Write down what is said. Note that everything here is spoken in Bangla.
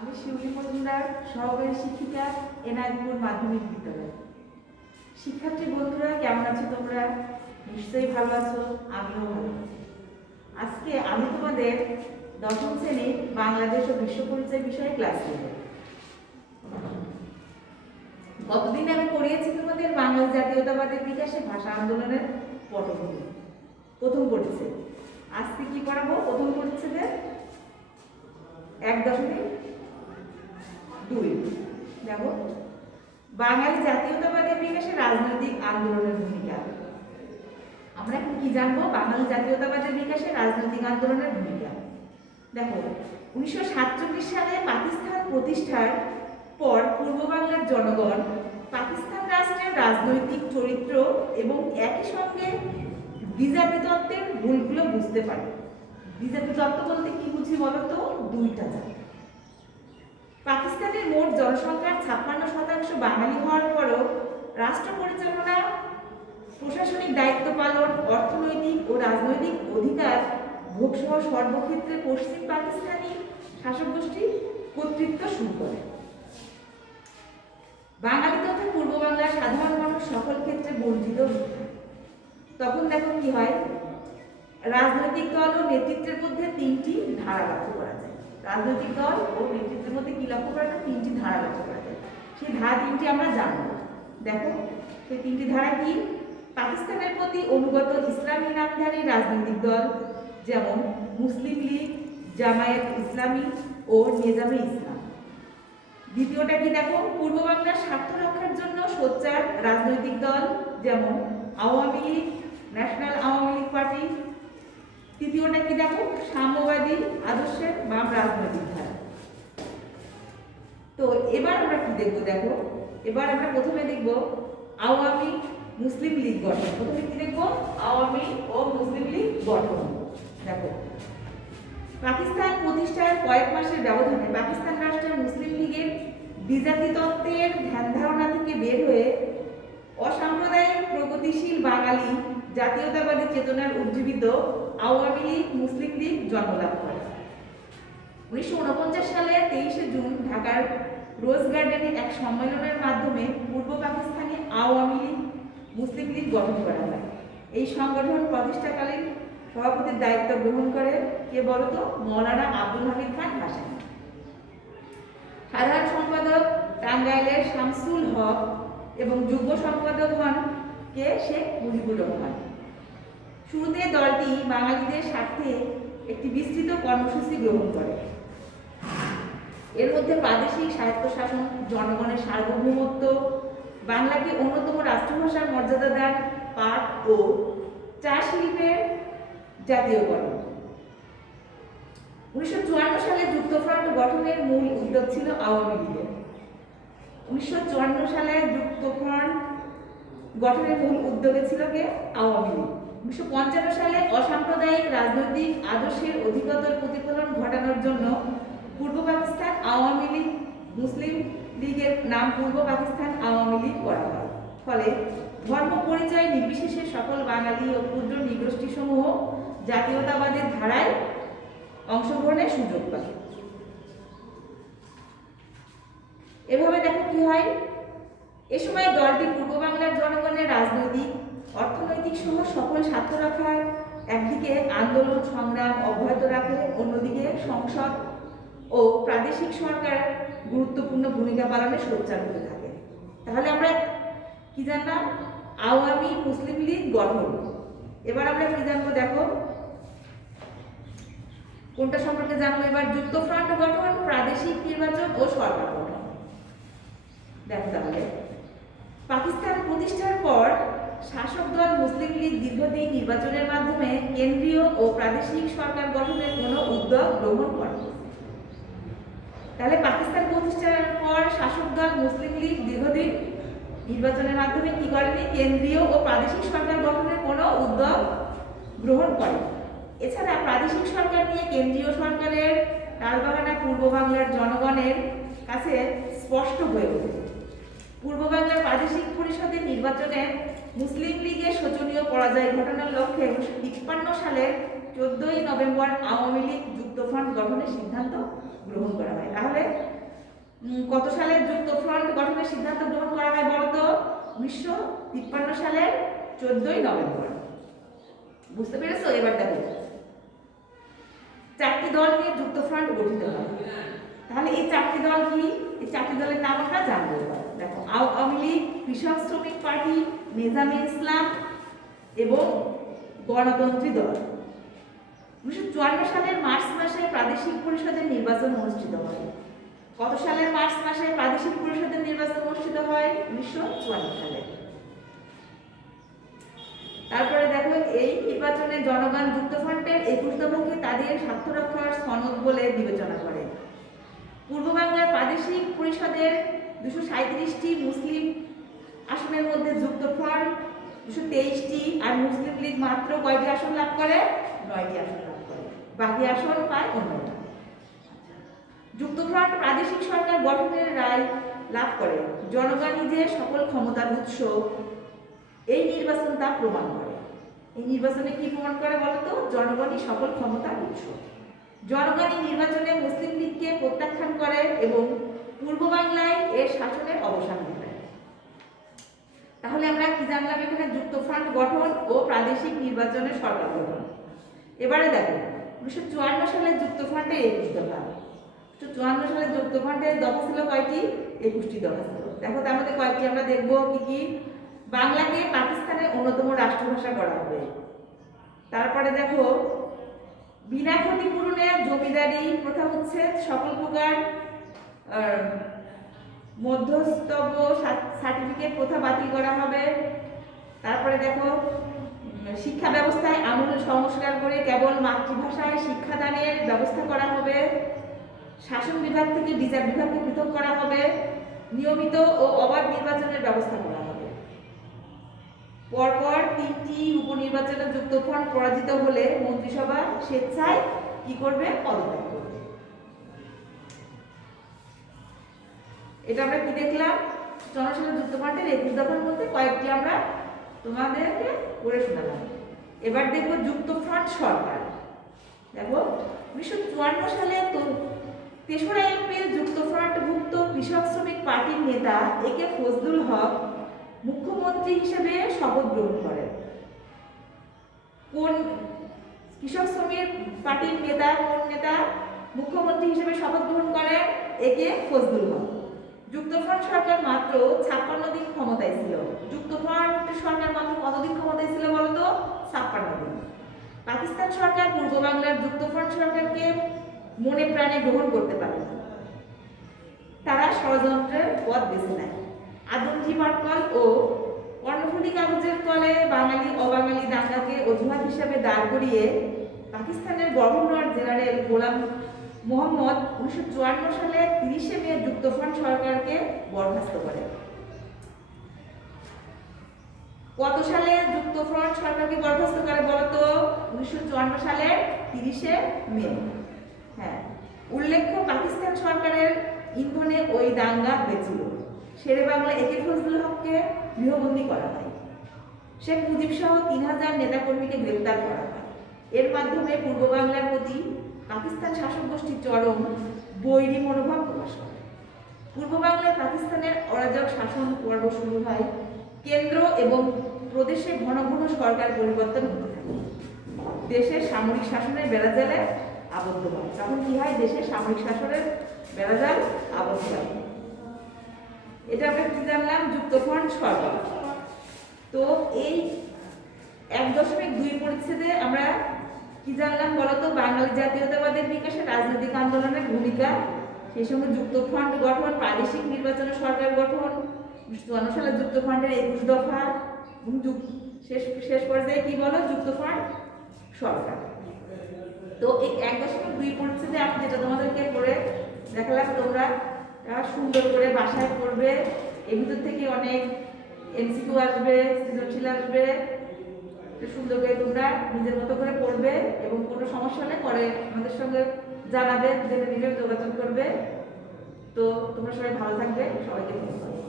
আমি শিউলি মজুমদার, সহকারী শিক্ষিকা, এনায়তপুর মাধ্যমিক বিদ্যালয়। শিক্ষার্থী বন্ধুরা, কেমন আছো তোমরা? নিশ্চয়ই ভালো আছো, আমিও ভালো আছি। আজকে আমি তোমাদের দশম শ্রেণীর বাংলাদেশ ও বিশ্ব পরিচয় বিষয়ে ক্লাস নেব। গতদিন আমি পড়িয়েছি তোমাদের বাঙালি জাতীয়তাবাদের বিকাশে ভাষা আন্দোলনের পটভূমি, প্রথম পরিচ্ছেদ। আজকে কি পড়াবো? প্রথম পরিচ্ছেদের 1.2 দেখো, বাঙালি জাতীয়তাবাদের বিকাশে রাজনৈতিক আন্দোলনের ভূমিকা। আমরা এখন কি জানবো? বাঙালি জাতীয়তাবাদের বিকাশে রাজনৈতিক আন্দোলনের ভূমিকা। দেখো, 1947 সালে পাকিস্তান প্রতিষ্ঠার পর পূর্ব বাংলার জনগণ পাকিস্তান রাষ্ট্রের রাজনৈতিক চরিত্র এবং একই সঙ্গে দ্বিজাতি তত্ত্বের ভুলগুলো বুঝতে পারে। দ্বিজাতি তত্ত্ব বলতে কি বুঝি বলো তো? দুইটা জাতি। পাকিস্তানের মোট জনসংখ্যার 56% বাঙালি হওয়ার পরও রাষ্ট্র পরিচালনা, প্রশাসনিক দায়িত্ব পালন, অর্থনৈতিক ও রাজনৈতিক অধিকার ভোগসহ সর্বক্ষেত্রে পশ্চিম পাকিস্তানি শাসক গোষ্ঠী কর্তৃত্ব শুরু করে। বাঙালি তথা পূর্ব বাংলার সাধারণ মানুষ সকল ক্ষেত্রে বঞ্চিত। তখন দেখো কি হয়, রাজনৈতিক দল ও নেতৃত্বের মধ্যে 3টি ধারা লক্ষ্য করা যায়। রাজনৈতিক দল ও নেতৃত্বের মধ্যে কি লক্ষ্য করা যায়? 3টি ধারা লক্ষ্য করা যায়। সেই ধারা 3টি আমরা জানবো। দেখো, সেই 3টি ধারা কি? পাকিস্তানের প্রতি অনুগত ইসলামী নামধারী রাজনৈতিক দল, যেমন মুসলিম লীগ, জামায়াত ইসলামী ও নিজামে ইসলাম। দ্বিতীয়টা কি? দেখো, পূর্ব বাংলার স্বার্থ রক্ষার জন্য সোচ্চার রাজনৈতিক দল, যেমন আওয়ামী লীগ, ন্যাশনাল আওয়ামী লীগ পার্টি। তৃতীয়টা কি? দেখো, সাম্যবাদী আদর্শের বাম রাজনৈতিক ধারা। তো এবার আমরা কি দেখবো? দেখো, এবার আমরা প্রথমে দেখব আওয়ামী মুসলিম লীগ গঠন। প্রথমে কি দেখবো? আওয়ামী ও মুসলিম লীগ গঠন। দেখো, পাকিস্তান প্রতিষ্ঠার কয়েক মাসের ব্যবধানে পাকিস্তান রাষ্ট্রের মুসলিম লীগের দ্বিজাতি তত্ত্বের ধ্যান ধারণা থেকে বের হয়ে অসাম্প্রদায়িক প্রগতিশীল বাঙালি জাতীয়তাবাদী চেতনার উজ্জীবিত আওয়ামী লীগ মুসলিম লীগ জন্মলাভ করে। 1949 সালে 23শে জুন ঢাকার রোজ গার্ডেনে এক সম্মেলনের মাধ্যমে পূর্ব পাকিস্তানি আওয়ামী লীগ মুসলিম লীগ গঠন করা হয়। এই সংগঠন প্রতিষ্ঠাকালীন সভাপতির দায়িত্ব গ্রহণ করে কে বলতো? মৌলানা আব্দুল হামিদ খান ভাসানী। সাধারণ সম্পাদক টাঙ্গাইলের শামসুল হক এবং যুগ্ম সম্পাদক হন কে? শেখ মুজিবুর রহমান। শুরুতে দলটি বাঙালিদের স্বার্থে একটি বিস্তৃত কর্মসূচি গ্রহণ করে। এর মধ্যে প্রাদেশিক স্বায়ত্তশাসন, জনগণের সার্বভৌমত্ব, বাংলাকে অন্যতম রাষ্ট্রভাষার মর্যাদা দান, পাট ও চা শিল্পের জাতীয়করণ। 1954 সালে যুক্তফ্রন্ট গঠনের মূল উদ্যোগ ছিল আওয়ামী লীগের। 1954 সালে যুক্তফ্রন্ট গঠনের মূল উদ্যোগে ছিল কে? আওয়ামী লীগ। 1955 সালে অসাম্প্রদায়িক রাজনৈতিক আদর্শের অধিকতর প্রতিফলন ঘটানোর জন্য পূর্ব পাকিস্তান আওয়ামী লীগ মুসলিম লীগের নাম পূর্ব পাকিস্তান আওয়ামী লীগ করা হয়। ফলে ধর্ম পরিচয় নির্বিশেষে সকল বাঙালি ও ক্ষুদ্র নৃগোষ্ঠী সমূহ জাতীয়তাবাদের ধারায় অংশগ্রহণের সুযোগ পায়। এভাবে দেখো কি হয়, এ সময় দলটি পূর্ব বাংলার জনগণের রাজনৈতিক, অর্থনৈতিক সহ সকল স্বার্থ রক্ষার একদিকে আন্দোলন সংগ্রাম অব্যাহত রাখে, অন্যদিকে সংসদ ও প্রাদেশিক সরকার গুরুত্বপূর্ণ ভূমিকা পালনে সোচ্চার হতে থাকে। তাহলে আমরা কি জানলাম? আওয়ামী মুসলিম লীগ গঠন। এবার আমরা কি জানবো? দেখো, কোনটা সম্পর্কে জানবো? এবার যুক্তফ্রন্ট গঠন, প্রাদেশিক নির্বাচন ও সরকার গঠন। দেখো, তাহলে পাকিস্তান প্রতিষ্ঠার পর শাসক দল মুসলিম লীগ দীর্ঘদিন নির্বাচনের মাধ্যমে কেন্দ্রীয় ও প্রাদেশিক সরকার গঠনের কোনো উদ্যোগ গ্রহণ করে। তাহলে পাকিস্তান প্রতিষ্ঠার পর শাসক দল মুসলিম লীগ দীর্ঘদিন নির্বাচনের মাধ্যমে কি করেনি? কেন্দ্রীয় ও প্রাদেশিক সরকার গঠনের কোনো উদ্যোগ গ্রহণ করে। এছাড়া প্রাদেশিক সরকার নিয়ে কেন্দ্রীয় সরকারের টালবাহানা পূর্ব বাংলার জনগণের কাছে স্পষ্ট হয়ে ওঠে। পূর্ব বাংলার প্রাদেশিক পরিষদের নির্বাচনে মুসলিম লীগের শোচনীয় পরাজয় ঘটানোর লক্ষ্যে 1953 সালের 14ই নভেম্বর আওয়ামী লীগ যুক্তফ্রন্ট গঠনের সিদ্ধান্ত গ্রহণ করা হয়। তাহলে কত সালে যুক্ত ফ্রন্ট গঠনের সিদ্ধান্ত গ্রহণ করা হয় বলতো? 1953 সালের 14ই নভেম্বর। বুঝতে পেরেছো? এবার দেখো, 4টি দল নিয়ে যুক্ত ফ্রন্ট গঠিত হয়। তাহলে এই 4টি দল কি? এই 4টি দলের নাম আমরা জানবো। দেখো, আওয়ামী লীগ, কৃষক শ্রমিক পার্টি, নিজামে ইসলাম এবং গণতন্ত্রী দল। 1954 সালের মার্চ মাসে প্রাদেশিক পরিষদের নির্বাচন অনুষ্ঠিত হয়। কত সালের মার্চ মাসে প্রাদেশিক পরিষদের নির্বাচন অনুষ্ঠিত হয়? 1954 সালে। তারপরে দেখো, এই নির্বাচনে জনগণ যুক্তফ্রন্টের 21 দফাকে তাদের স্বার্থ রক্ষার সনদ বলে বিবেচনা করে। পূর্ব বাংলার প্রাদেশিক পরিষদের 237টি মুসলিম আসনের মধ্যে যুক্তফ্রন্ট 223টি আর মুসলিম লীগ মাত্র কয়টি আসন লাভ করে? 9টি আসন লাভ করে। বাকি আসন পায় অন্যরা। যুক্তফ্রন্ট প্রাদেশিক সরকার গঠনের রায় লাভ করে। জনগণই যে সকল ক্ষমতার উৎস, এই নির্বাচন তা প্রমাণ করে। এই নির্বাচনে কি প্রমাণ করে বলতো? জনগণই সকল ক্ষমতার উৎস। জনগণ এই নির্বাচনে মুসলিম লীগকে প্রত্যাখ্যান করে এবং পূর্ব বাংলায় এর শাসনের অবসান ঘটায়। তাহলে আমরা কি জানলাম এখানে? যুক্তফ্রন্ট গঠন ও প্রাদেশিক নির্বাচনের সরকার গঠন। এবারে দেখো, 1954 সালে যুক্তফ্রন্টে 21 দফা। 1954 সালে যুক্তফ্রন্টের দফা ছিল কয়টি? 21টি দফা ছিল। দেখো, তার মধ্যে কয়েকটি আমরা দেখবো। কি কি? বাংলাকে পাকিস্তানের অন্যতম রাষ্ট্রভাষা করা হবে। তারপরে দেখো, বিনা ক্ষতিপূরণে জমিদারি প্রথা উচ্ছেদ, সকল প্রকার মধ্যস্থব সার্টিফিকেট প্রথা বাতিল করা হবে। তারপরে দেখো, শিক্ষা ব্যবস্থায় আমূল সংস্কার করে কেবল মাতৃভাষায় শিক্ষাদানের ব্যবস্থা করা হবে। শাসন বিভাগ থেকে বিচার বিভাগকে পৃথক করা হবে। নিয়মিত ও অবাধ নির্বাচনের ব্যবস্থা করা হবে। পরপর 3টি উপনির্বাচনে যুক্তফ্রন্ট পরাজিত হলে মন্ত্রিসভা স্বেচ্ছায় কি করবে? পদত্যাগ করবে। এটা আমরা কি দেখলাম? 54 সালে যুক্তফ্রন্টের 21 দফার মধ্যে কয়েকটি আমরা তোমাদেরকে পড়ে শোনালাম। এবার দেখবো যুক্তফ্রন্ট সরকার। দেখো, 1954 সালে 3রা এপ্রিল যুক্তফ্রন্টভুক্ত কৃষক শ্রমিক পার্টির নেতা একে ফজলুল হক মুখ্যমন্ত্রী হিসেবে শপথ গ্রহণ করেন। কোন কৃষক শ্রমিক পার্টির নেতা, কোন নেতা মুখ্যমন্ত্রী হিসেবে শপথ গ্রহণ করেন? একে ফজলুল হক। যুক্তফ্রন্ট সরকার মাত্র 56 দিন ক্ষমতায় ছিল। যুক্তফ্রন্ট সরকার মাত্র কতদিন ক্ষমতায় ছিল বলতো? 56 দিন। পাকিস্তান সরকার পূর্ব বাংলার যুক্তফ্রন্ট সরকারকে মনে প্রাণে গ্রহণ করতে পারে। তারা ষড়যন্ত্রের পথ বেছে নেয়। আদমজি পাটকল ও কর্ণফুলী কাগজের তলে বাঙালি অবাঙালি দাঙ্গাকে অজুহাত হিসাবে দাঁড় করিয়ে পাকিস্তানের গভর্নর জেনারেল গোলাম মোহাম্মদ 1954 সালে 30শে মে যুক্তফ্রন্ট সরকারকে বরখাস্ত করে। কত সালে যুক্তফ্রন্ট সরকারকে বরখাস্ত করে বলতো? 1954 সালের 30শে মে। হ্যাঁ, উল্লেখ্য পাকিস্তান সরকারের ইন্ধনে ওই দাঙ্গা হয়েছিল। শেরে বাংলা একে ফজলুল হককে গৃহবন্দী করা হয়। শেখ মুজিব সহ 3000 নেতাকর্মীকে গ্রেপ্তার করা হয়। এর মাধ্যমে পূর্ব বাংলার প্রতি পাকিস্তান শাসক গোষ্ঠীর চরম বৈরী মনোভাব প্রকাশ করে। পূর্ব বাংলায় পাকিস্তানের অরাজক শাসন পর্ব শুরু হয়। কেন্দ্র এবং প্রদেশে ঘন ঘন সরকার পরিবর্তন হতে থাকে। দেশের সামরিক শাসনের বেড়াজালে আবদ্ধ হয়। তখন কি হয়? দেশের সামরিক শাসনের বেড়াজাল আবদ্ধ হয়। এটা আমরা কি জানলাম? যুক্তফ্রন্ট সরকার। তো এই 1.2 পরিচ্ছেদে আমরা কি জানলাম বলতো? বাঙালি জাতীয়তাবাদের বিকাশে রাজনৈতিক আন্দোলনের ভূমিকা, সেই সঙ্গে যুক্তফ্রন্ট গঠন, প্রাদেশিক নির্বাচনে সরকার গঠন, 1954 সালে যুক্তফ্রন্টের 21 দফা, শেষ পর্যায়ে কি বলো? যুক্তফ্রন্ট সরকার। তো এই 1.2 পরিচ্ছেদে আমি যেটা তোমাদেরকে পড়ে দেখালাম, তোমরা সুন্দর করে বাসায় পড়বে। এর ভিতর থেকে অনেক এমসিকিউ আসবে, সৃজনশীল আসবে। সুন্দর করে তোমরা নিজের মতো করে পড়বে এবং কোনো সমস্যা হলে পরে আমাদের সঙ্গে জানাবে, জেনে নিবে, যোগাযোগ করবে। তো তোমরা সবাই ভালো থাকবে। সবাইকে ধন্যবাদ।